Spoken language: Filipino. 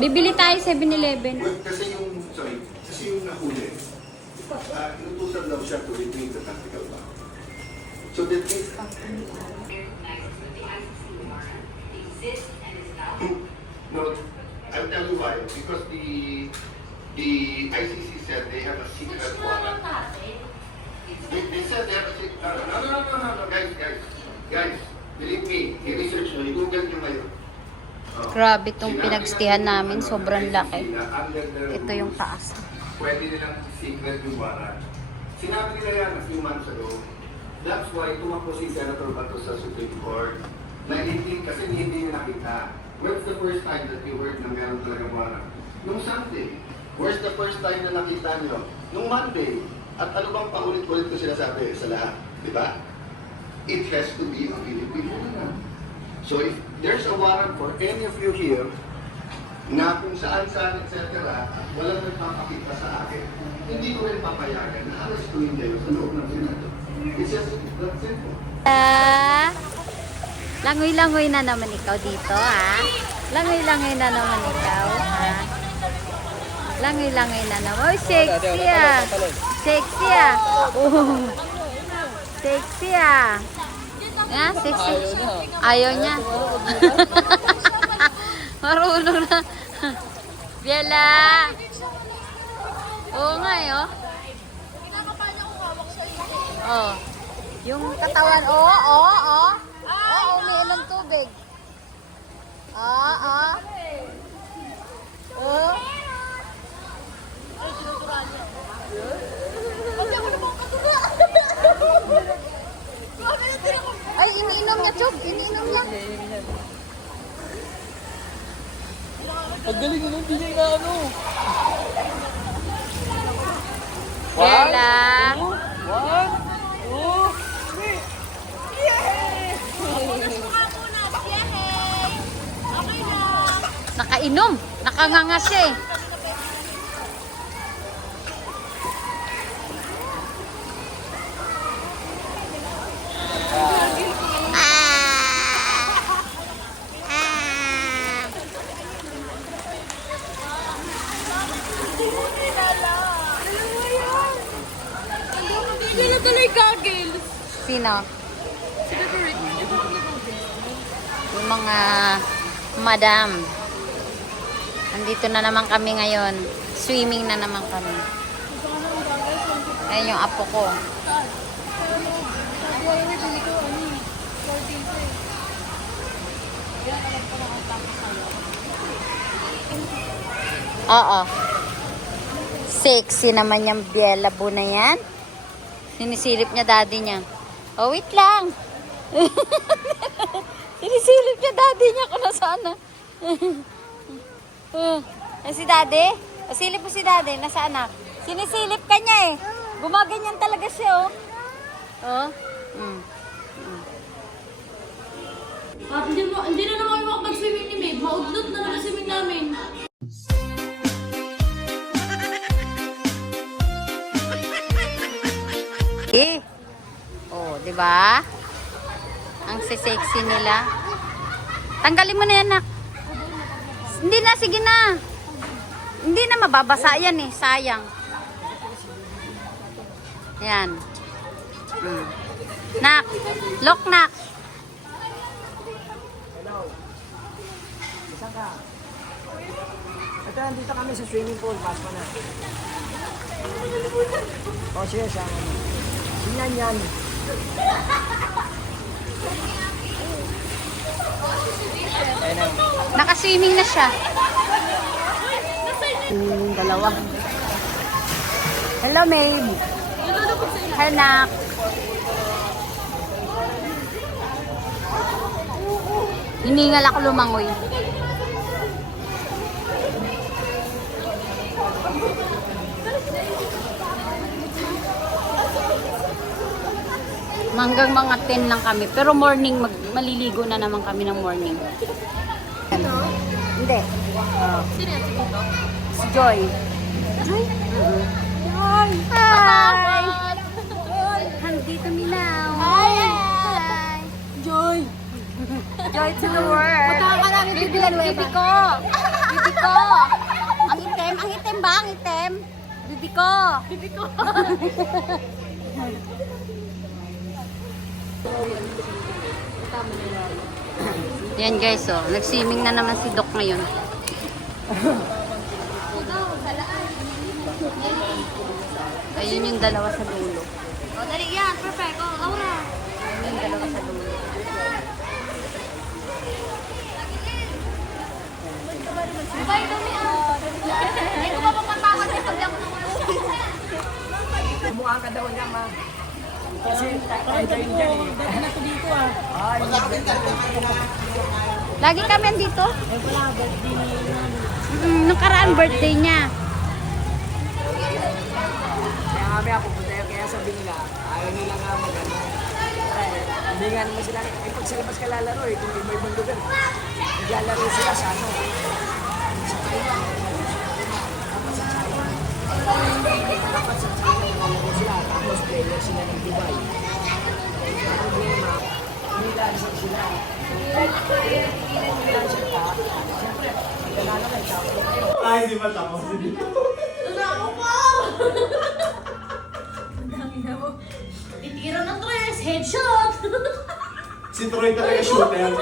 Bibili tayo 7-Eleven. Kasi yung nahuli, inutusan daw siya to retrieve the tactical bomb. So that means, no, I'll tell you why. Because the ICC said they have a secret warrant. They said they have a secret. No, guys, believe me, i-research nyo, i-google nyo ngayon. Grabe itong pinagstihan namin. Sobrang laki. Ito yung taas. Pwede nilang secret yung warrant. Sinabi nila yan a few months ago. That's why tumakbo si Senator Bato sa Supreme Court. Na kasi hindi niya nakita. When's the first time that you heard na meron talaga warrant? Nung Sunday. Where's the first time na nakita niyo? Nung Monday. At ano bang paulit-ulit ko sila sabi sa lahat? Diba? It has to be a Philippine warrant. So if there's a warrant for any of you here, na kung saan-saan, etc., walang nagpapakita sa akin, hindi ko rin papayagan na arrestuin kayo sa loob ng Senado. It's just that simple. Langoy-langoy na naman ikaw dito, ha? Langoy-langoy na naman ikaw, ha? Langoy-langoy na naman. Oh, sexy, ah! Sexy, ah! Oh. Sexy, ah! Yeah, sexy. Ayaw niya. Marunong na. Biela. Oo nga, oh. Oh. Yung katawan, oo. Umiinom tubig. Oh. Ay, iniinom niya, Chog. Iniinom niya. Ang galing nun, hindi niya ano. Bella. One, two, three. Nakainom. Nakanganga siya eh. Sino? Yung mga madam. Andito na naman kami ngayon. Swimming na naman kami. Ayan yung apo ko. Oo. Sexy naman yung Biela Bu na yan. Sinisilip niya daddy niya. Oh, wait lang. Sinisilip niya daddy niya kung nasaan na. Si daddy? Silip mo si daddy. Nasaan na? Sinisilip ka niya eh. Gumaganyan talaga siya, oh. Oh. Hindi na naman makapag-swimming ni Maeve. Maudlot na naman swimming namin. Oh, 'di ba? Ang sexy nila. Tanggalin mo na 'yan, nak. Hindi na, sige na. Hindi na mababasa 'yan eh, sayang. Yan. Nak, lock nak. Hello. Saan ka? Ito, nandito kami sa swimming pool. Pasok na. O, sige, sama mo. Sinyan yan. Naka-swimming na siya. Dalawa. Hello, Maeve. Hi, nak. Hiningal ako lumangoy. Hanggang mga 10 lang kami. Pero morning, maliligo na naman kami ng morning. Ito? Hindi. Sino yan? Si Joy. Joy? Hi! Hi! Nandito minaw. bibi ko. Bibi ko. Ang itim ba? Ang itim. Bibi ko. Bibi ko. Yan guys, oh. Nag-swimming na naman si Doc ngayon. Ayun yung dalawa sa dulo. O, dali yan. Perfect. O, Aura. Ayun yung dalawa sa dulo. Bye, dumi ah. Hindi ko pa papatawad sa pagli ako ng Mukha ka daw niya, ma. Kasi tayo dyan eh. Dati na ito dito ah. Ay, Lagi kami andito. wala, birthday ni Nung karaan birthday niya. Kaya kami ako punta yun, kaya sabi nila, ayaw nila nga mag-ano. Hindi nga naman sila, eh pag sa labas ka lalaro eh, kung iba-ibang lugar, naglalaro sila sa ano. Sa Taiwan. Dapat sa China. Dapat sa China naglalaro sila, tapos player sila ng Dubai. Ang problema, nilansang sila. Nilansang ka, siyempre, naglalaro na tapos kayo. Ay, di ba tapos? Ako pa! Ang dami na mo. Titira ng tres. Headshot! Si Troy talaga shooter.